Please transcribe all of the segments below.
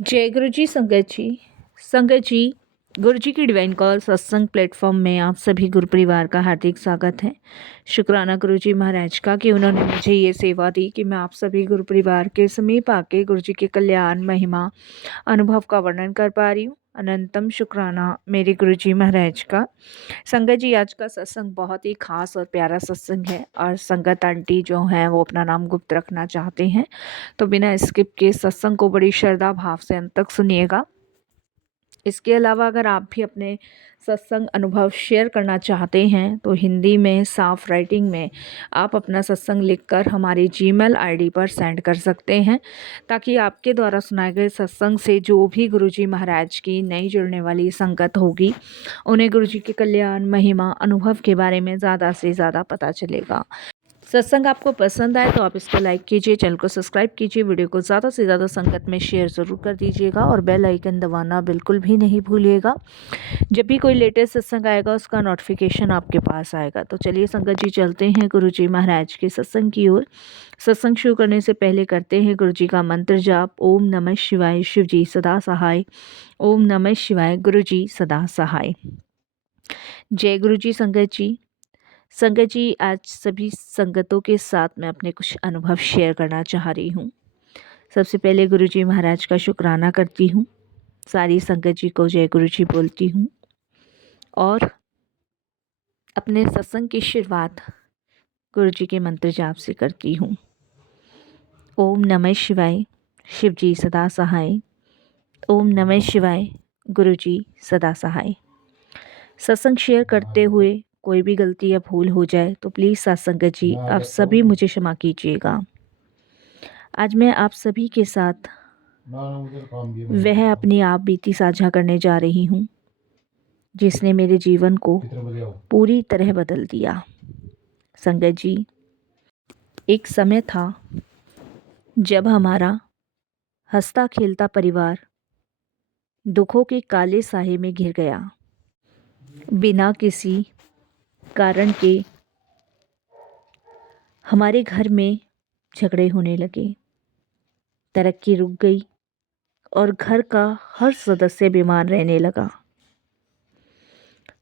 जय गुरु जी संगत जी गुरु जी की डिवाइन कॉल सत्संग प्लेटफॉर्म में आप सभी गुरु परिवार का हार्दिक स्वागत है। शुक्राना गुरु जी महाराज का कि उन्होंने मुझे ये सेवा दी कि मैं आप सभी गुरु परिवार के समीप आके गुरु जी के कल्याण महिमा अनुभव का वर्णन कर पा रही हूँ। अनंतम शुक्राना मेरे गुरु जी महाराज का। संगत जी आज का सत्संग बहुत ही खास और प्यारा सत्संग है और संगत आंटी जो हैं वो अपना नाम गुप्त रखना चाहते हैं, तो बिना स्किप के सत्संग को बड़ी श्रद्धा भाव से अंत तक सुनिएगा। इसके अलावा अगर आप भी अपने सत्संग अनुभव शेयर करना चाहते हैं तो हिंदी में साफ राइटिंग में आप अपना सत्संग लिखकर हमारी जीमेल आईडी पर सेंड कर सकते हैं, ताकि आपके द्वारा सुनाए गए सत्संग से जो भी गुरुजी महाराज की नई जुड़ने वाली संगत होगी उन्हें गुरुजी के कल्याण महिमा अनुभव के बारे में ज़्यादा से ज़्यादा पता चलेगा। सत्संग आपको पसंद आए तो आप इसको लाइक कीजिए, चैनल को सब्सक्राइब कीजिए, वीडियो को ज़्यादा से ज़्यादा संगत में शेयर ज़रूर कर दीजिएगा और बेल आइकन दबाना बिल्कुल भी नहीं भूलिएगा। जब भी कोई लेटेस्ट सत्संग आएगा उसका नोटिफिकेशन आपके पास आएगा। तो चलिए संगत जी चलते हैं गुरु जी महाराज के सत्संग की ओर। सत्संग शुरू करने से पहले करते हैं गुरु जी का मंत्र जाप। ओम नमः शिवाय, शिव जी सदा सहाय। ओम नमः शिवाय, गुरु जी सदा सहाय। जय गुरु जी संगत जी आज सभी संगतों के साथ मैं अपने कुछ अनुभव शेयर करना चाह रही हूँ। सबसे पहले गुरु जी महाराज का शुक्राना करती हूँ, सारी संगत जी को जय गुरु जी बोलती हूँ और अपने सत्संग की शुरुआत गुरु जी के मंत्र जाप से करती हूँ। ओम नमः शिवाय, शिव जी सदा सहाय। ओम नमः शिवाय, गुरु जी सदा सहाय। सत्संग शेयर करते हुए कोई भी गलती या भूल हो जाए तो प्लीज़ सत्संगत जी आप सभी मुझे क्षमा कीजिएगा। आज मैं आप सभी के साथ वह अपनी आप बीती साझा करने जा रही हूँ जिसने मेरे जीवन को पूरी तरह बदल दिया। संगत जी, एक समय था जब हमारा हंसता खेलता परिवार दुखों के काले साये में घिर गया। बिना किसी कारण के हमारे घर में झगड़े होने लगे, तरक्की रुक गई और घर का हर सदस्य बीमार रहने लगा।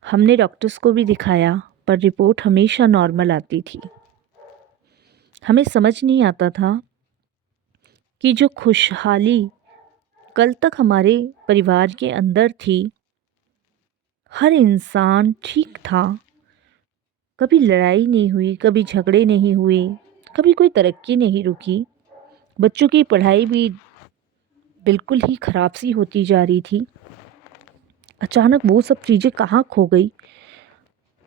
हमने डॉक्टर्स को भी दिखाया पर रिपोर्ट हमेशा नॉर्मल आती थी। हमें समझ नहीं आता था कि जो खुशहाली कल तक हमारे परिवार के अंदर थी, हर इंसान ठीक था, कभी लड़ाई नहीं हुई, कभी झगड़े नहीं हुए, कभी कोई तरक्की नहीं रुकी, बच्चों की पढ़ाई भी बिल्कुल ही ख़राब सी होती जा रही थी। अचानक वो सब चीज़ें कहाँ खो गई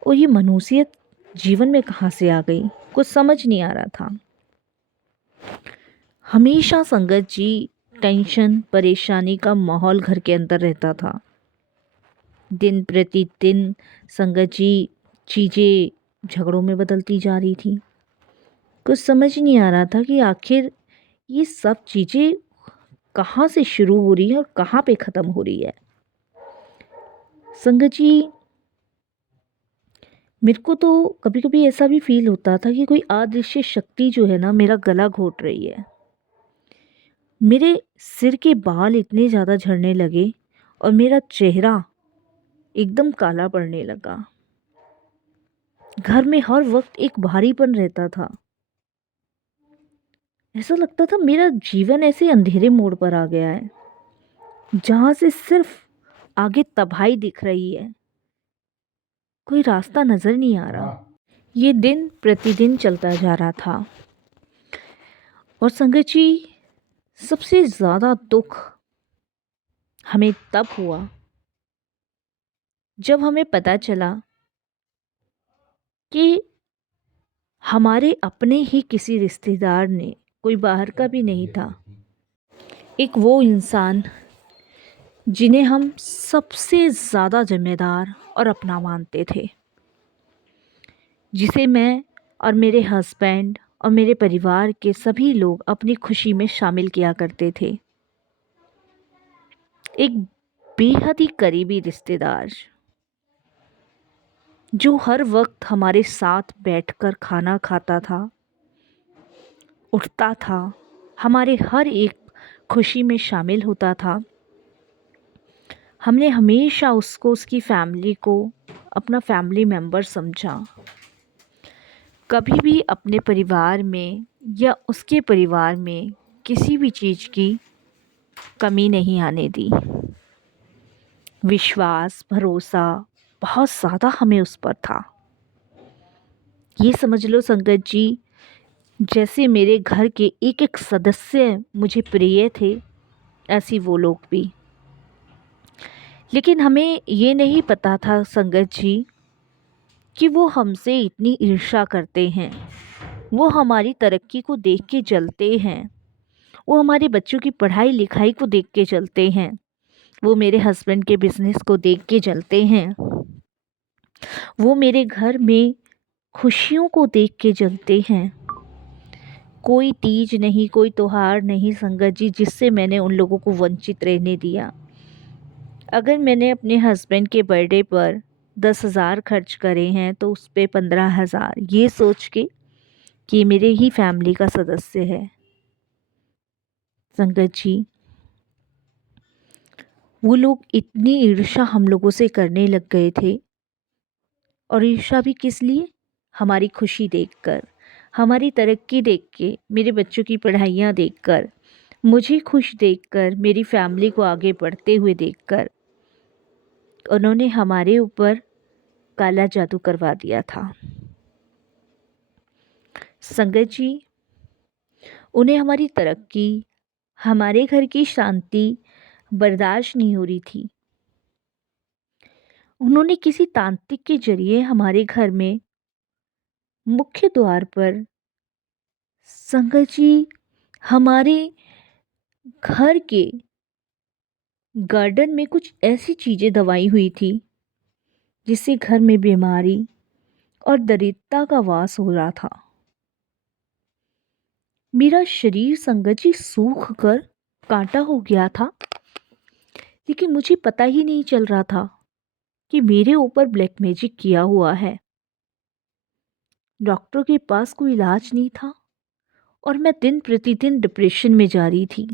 और ये मनुष्यत जीवन में कहाँ से आ गई, कुछ समझ नहीं आ रहा था। हमेशा संगत जी टेंशन परेशानी का माहौल घर के अंदर रहता था। दिन प्रतिदिन संगत जी चीज़ें झगड़ों में बदलती जा रही थी। कुछ समझ नहीं आ रहा था कि आखिर ये सब चीज़ें कहाँ से शुरू हो रही है और कहाँ पे ख़त्म हो रही है। संगत जी, मेरे को तो कभी कभी ऐसा भी फील होता था कि कोई अदृश्य शक्ति जो है ना मेरा गला घोट रही है। मेरे सिर के बाल इतने ज़्यादा झड़ने लगे और मेरा चेहरा एकदम काला पड़ने लगा। घर में हर वक्त एक भारीपन रहता था। ऐसा लगता था मेरा जीवन ऐसे अंधेरे मोड़ पर आ गया है जहाँ से सिर्फ आगे तबाही दिख रही है, कोई रास्ता नज़र नहीं आ रहा। ये दिन प्रतिदिन चलता जा रहा था और संगत जी सबसे ज़्यादा दुख हमें तब हुआ जब हमें पता चला कि हमारे अपने ही किसी रिश्तेदार ने, कोई बाहर का भी नहीं था, एक वो इंसान जिन्हें हम सबसे ज़्यादा जिम्मेदार और अपना मानते थे, जिसे मैं और मेरे हस्बैंड और मेरे परिवार के सभी लोग अपनी खुशी में शामिल किया करते थे, एक बेहद ही करीबी रिश्तेदार जो हर वक्त हमारे साथ बैठकर खाना खाता था, उठता था, हमारे हर एक खुशी में शामिल होता था, हमने हमेशा उसको, उसकी फैमिली को अपना फैमिली मेम्बर समझा। कभी भी अपने परिवार में या उसके परिवार में किसी भी चीज़ की कमी नहीं आने दी। विश्वास, भरोसा बहुत ज़्यादा हमें उस पर था। ये समझ लो संगत जी, जैसे मेरे घर के एक एक सदस्य मुझे प्रिय थे, ऐसी वो लोग भी। लेकिन हमें ये नहीं पता था संगत जी कि वो हमसे इतनी ईर्ष्या करते हैं। वो हमारी तरक्की को देख के जलते हैं। वो हमारे बच्चों की पढ़ाई लिखाई को देख के जलते हैं। वो मेरे हस्बैंड के बिजनेस को देख के जलते हैं। वो मेरे घर में खुशियों को देख के जलते हैं। कोई तीज नहीं, कोई त्योहार नहीं संगत जी जिससे मैंने उन लोगों को वंचित रहने दिया। अगर मैंने अपने हस्बैंड के बर्थडे पर 10,000 खर्च करे हैं तो उस पे 15,000, ये सोच के कि मेरे ही फैमिली का सदस्य है। संगत जी, वो लोग इतनी ईर्ष्या हम लोगों से करने लग गए थे। और ईर्ष्या भी किस लिए? हमारी खुशी देखकर, हमारी तरक्की देख के, मेरे बच्चों की पढ़ाइयाँ देखकर, मुझे खुश देखकर, मेरी फैमिली को आगे बढ़ते हुए देखकर उन्होंने हमारे ऊपर काला जादू करवा दिया था। संगत जी, उन्हें हमारी तरक्की, हमारे घर की शांति बर्दाश्त नहीं हो रही थी। उन्होंने किसी तांत्रिक के जरिए हमारे घर में मुख्य द्वार पर संगत जी, हमारे घर के गार्डन में कुछ ऐसी चीज़ें दबाई हुई थी जिससे घर में बीमारी और दरिद्रता का वास हो रहा था। मेरा शरीर संगत जी सूख कर कांटा हो गया था, लेकिन मुझे पता ही नहीं चल रहा था कि मेरे ऊपर ब्लैक मैजिक किया हुआ है। डॉक्टर के पास कोई इलाज नहीं था और मैं दिन प्रतिदिन डिप्रेशन में जा रही थी।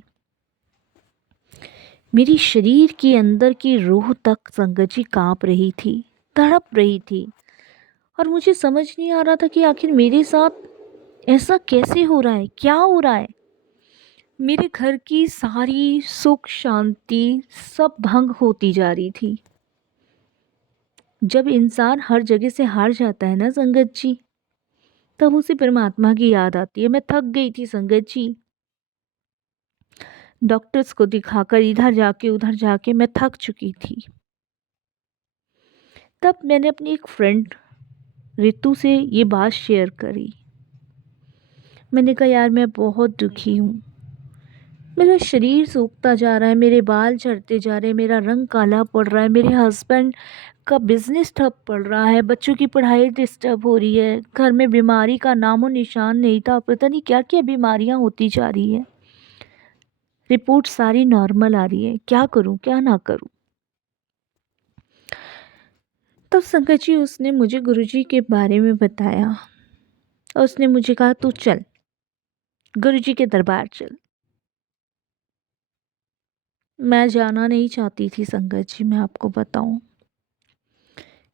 मेरी शरीर के अंदर की रूह तक संगत जी कांप रही थी, तड़प रही थी। और मुझे समझ नहीं आ रहा था कि आखिर मेरे साथ ऐसा कैसे हो रहा है, क्या हो रहा है। मेरे घर की सारी सुख शांति सब भंग होती जा रही थी। जब इंसान हर जगह से हार जाता है ना संगत जी, तब उसे परमात्मा की याद आती है। मैं थक गई थी संगत जी, डॉक्टर्स को दिखाकर इधर जाके उधर जाके मैं थक चुकी थी। तब मैंने अपनी एक फ्रेंड रितु से ये बात शेयर करी। मैंने कहा यार मैं बहुत दुखी हूँ, मेरा शरीर सूखता जा रहा है, मेरे बाल झड़ते जा रहे हैं, मेरा रंग काला पड़ रहा है, मेरे हस्बैंड का बिजनेस ठप पड़ रहा है, बच्चों की पढ़ाई डिस्टर्ब हो रही है, घर में बीमारी का नामो निशान नहीं था, पता नहीं क्या क्या बीमारियां होती जा रही है, रिपोर्ट सारी नॉर्मल आ रही है, क्या करूं क्या ना करूं। तब संगत जी उसने मुझे गुरुजी के बारे में बताया और उसने मुझे कहा तू चल गुरुजी के दरबार चल। मैं जाना नहीं चाहती थी संगत जी, मैं आपको बताऊं,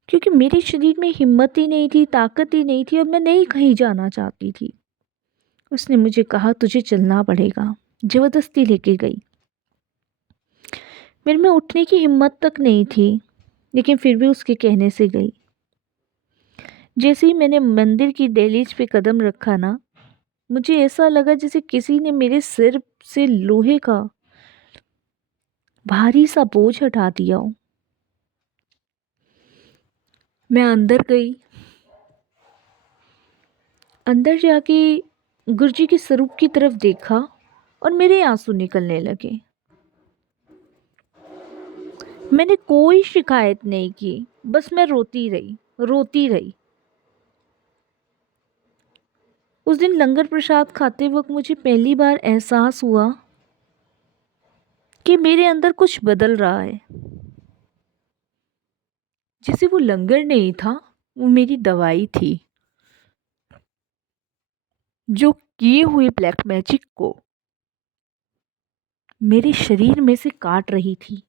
क्योंकि मेरे शरीर में हिम्मत ही नहीं थी, ताकत ही नहीं थी और मैं नहीं कहीं जाना चाहती थी। उसने मुझे कहा तुझे चलना पड़ेगा, ज़बरदस्ती लेके गई। मेरे में उठने की हिम्मत तक नहीं थी, लेकिन फिर भी उसके कहने से गई। जैसे ही मैंने मंदिर की दहलीज पे कदम रखा ना, मुझे ऐसा लगा जैसे किसी ने मेरे सिर से लोहे का भारी सा बोझ हटा दिया हो। मैं अंदर गई, अंदर जाके गुरुजी के स्वरूप की तरफ देखा और मेरे आंसू निकलने लगे। मैंने कोई शिकायत नहीं की, बस मैं रोती रही, रोती रही। उस दिन लंगर प्रसाद खाते वक्त मुझे पहली बार एहसास हुआ कि मेरे अंदर कुछ बदल रहा है। जैसे वो लंगर नहीं था, वो मेरी दवाई थी, जो किए हुए ब्लैक मैजिक को मेरे शरीर में से काट रही थी,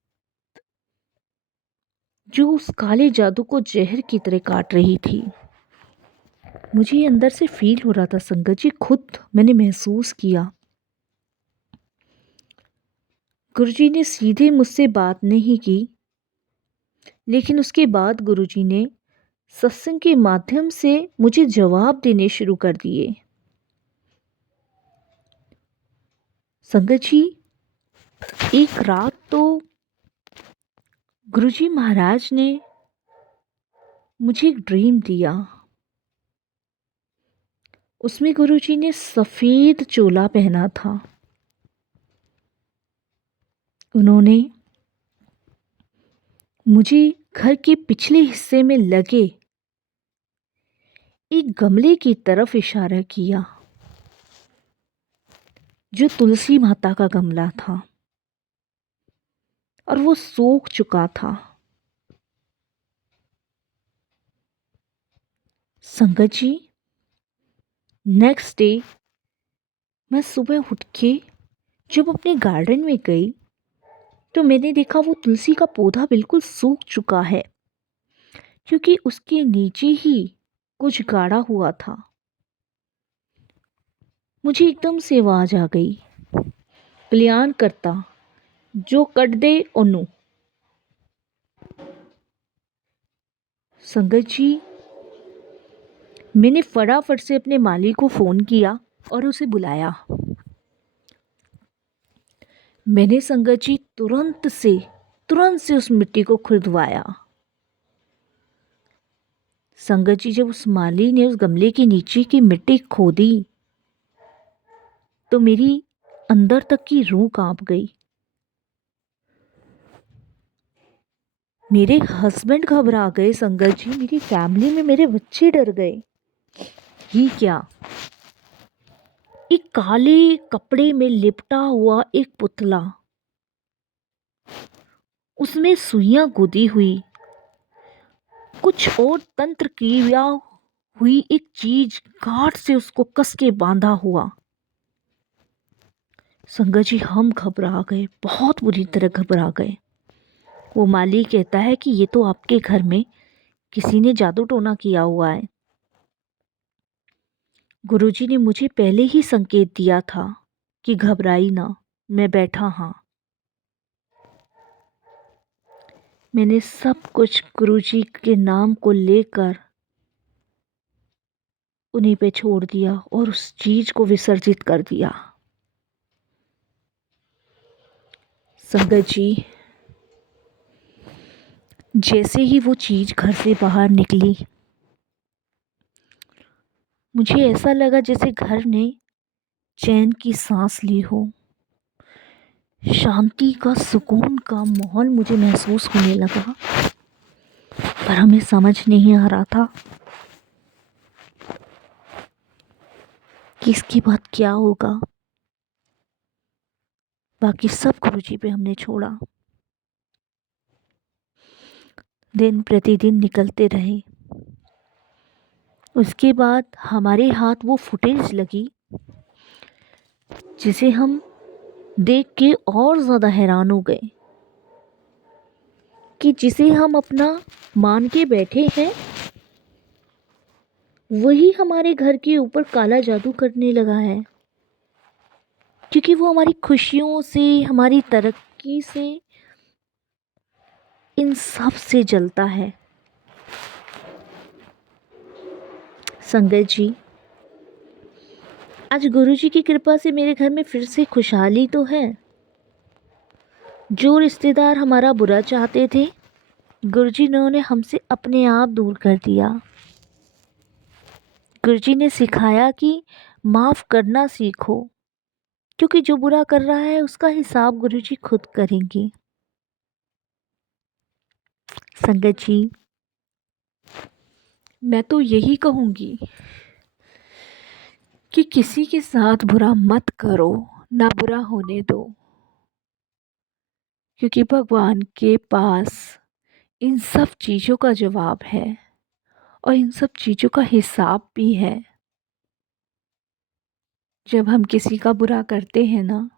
जो उस काले जादू को जहर की तरह काट रही थी। मुझे ये अंदर से फील हो रहा था संगत जी, खुद मैंने महसूस किया। गुरुजी ने सीधे मुझसे बात नहीं की, लेकिन उसके बाद गुरुजी ने सत्संग के माध्यम से मुझे जवाब देने शुरू कर दिए। संगत जी, एक रात तो गुरुजी महाराज ने मुझे एक ड्रीम दिया। उसमें गुरुजी ने सफ़ेद चोला पहना था। उन्होंने मुझे घर के पिछले हिस्से में लगे एक गमले की तरफ इशारा किया, जो तुलसी माता का गमला था और वो सूख चुका था। संगत जी, नेक्स्ट डे मैं सुबह उठ के जब अपने गार्डन में गई तो मैंने देखा वो तुलसी का पौधा बिल्कुल सूख चुका है, क्योंकि उसके नीचे ही कुछ गाढ़ा हुआ था। मुझे एकदम से आवाज आ गई, कल्याण करता जो कट दे ओनू। संगत जी, मैंने फटाफट से अपने माली को फ़ोन किया और उसे बुलाया। मैंने संगत जी तुरंत से उस मिट्टी को खुरदवाया। संगत जी, जब उस माली ने उस गमले के नीचे की मिट्टी खोदी तो मेरी अंदर तक की रूह कांप गई। मेरे हस्बैंड घबरा गए संगत जी, मेरी फैमिली में मेरे बच्चे डर गए। ही क्या, एक काले कपड़े में लिपटा हुआ एक पुतला, उसमें सुइयां गुदी हुई, कुछ और तंत्र क्रिया हुई एक चीज गांठ से उसको कस के बांधा हुआ। संगत जी, हम घबरा गए, बहुत बुरी तरह घबरा गए। वो माली कहता है कि ये तो आपके घर में किसी ने जादू टोना किया हुआ है। गुरुजी ने मुझे पहले ही संकेत दिया था कि घबराई ना, मैं बैठा हाँ। मैंने सब कुछ गुरुजी के नाम को लेकर उन्हीं पे छोड़ दिया और उस चीज को विसर्जित कर दिया। संगत जी, जैसे ही वो चीज घर से बाहर निकली, मुझे ऐसा लगा जैसे घर ने चैन की सांस ली हो। शांति का, सुकून का माहौल मुझे महसूस होने लगा, पर हमें समझ नहीं आ रहा था कि इसके बाद क्या होगा। बाकी सब गुरुजी पे हमने छोड़ा। दिन प्रतिदिन निकलते रहे। उसके बाद हमारे हाथ वो फुटेज लगी जिसे हम देख के और ज़्यादा हैरान हो गए कि जिसे हम अपना मान के बैठे हैं वही हमारे घर के ऊपर काला जादू करने लगा है, क्योंकि वो हमारी खुशियों से, हमारी तरक्की से, इन सब से जलता है। संगत जी, आज गुरुजी की कृपा से मेरे घर में फिर से खुशहाली तो है। जो रिश्तेदार हमारा बुरा चाहते थे, गुरुजी ने उन्हें हमसे अपने आप दूर कर दिया। गुरुजी ने सिखाया कि माफ़ करना सीखो, क्योंकि जो बुरा कर रहा है उसका हिसाब गुरुजी खुद करेंगे। संगत जी, मैं तो यही कहूँगी कि किसी के साथ बुरा मत करो, ना बुरा होने दो, क्योंकि भगवान के पास इन सब चीज़ों का जवाब है और इन सब चीज़ों का हिसाब भी है। जब हम किसी का बुरा करते हैं ना,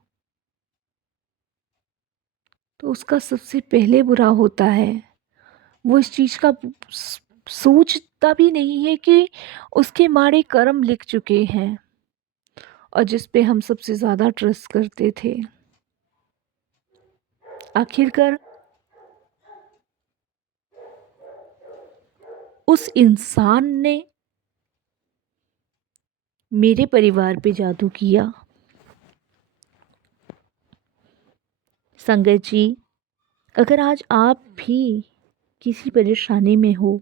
तो उसका सबसे पहले बुरा होता है। वो इस चीज़ का सोचता भी नहीं है कि उसके माड़े कर्म लिख चुके हैं, और जिस पे हम सबसे ज़्यादा ट्रस्ट करते थे, आखिरकार उस इंसान ने मेरे परिवार पे जादू किया। संगत जी, अगर आज आप भी किसी परेशानी में हो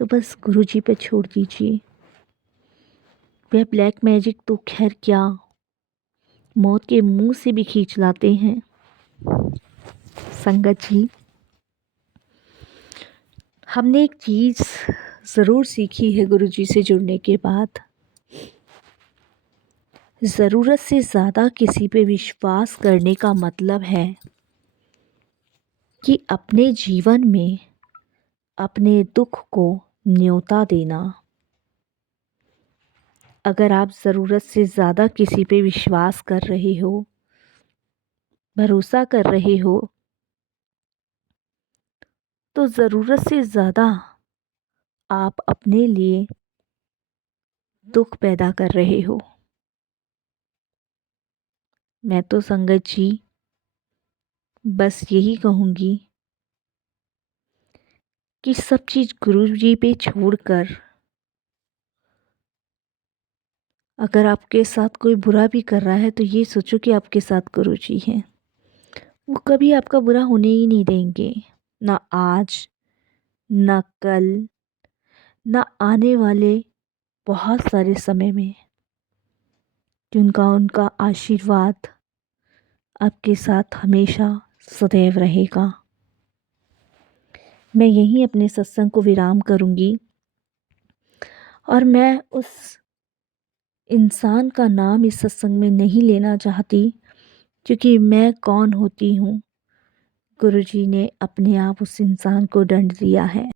तो बस गुरुजी पे छोड़ दीजिए। वह ब्लैक मैजिक तो खैर क्या, मौत के मुंह से भी खींच लाते हैं। संगत जी, हमने एक चीज़ ज़रूर सीखी है गुरुजी से जुड़ने के बाद। ज़रूरत से ज़्यादा किसी पे विश्वास करने का मतलब है कि अपने जीवन में अपने दुख को न्योता देना। अगर आप ज़रूरत से ज़्यादा किसी पे विश्वास कर रहे हो, भरोसा कर रहे हो, तो ज़रूरत से ज़्यादा आप अपने लिए दुख पैदा कर रहे हो। मैं तो संगत जी बस यही कहूँगी कि सब चीज़ गुरु जी पे छोड़कर, अगर आपके साथ कोई बुरा भी कर रहा है तो ये सोचो कि आपके साथ गुरु जी हैं। वो कभी आपका बुरा होने ही नहीं देंगे, ना आज, ना कल, ना आने वाले बहुत सारे समय में। जिनका उनका आशीर्वाद आपके साथ हमेशा सदैव रहेगा। मैं यहीं अपने सत्संग को विराम करूँगी, और मैं उस इंसान का नाम इस सत्संग में नहीं लेना चाहती, क्योंकि मैं कौन होती हूँ। गुरुजी ने अपने आप उस इंसान को दंड दिया है।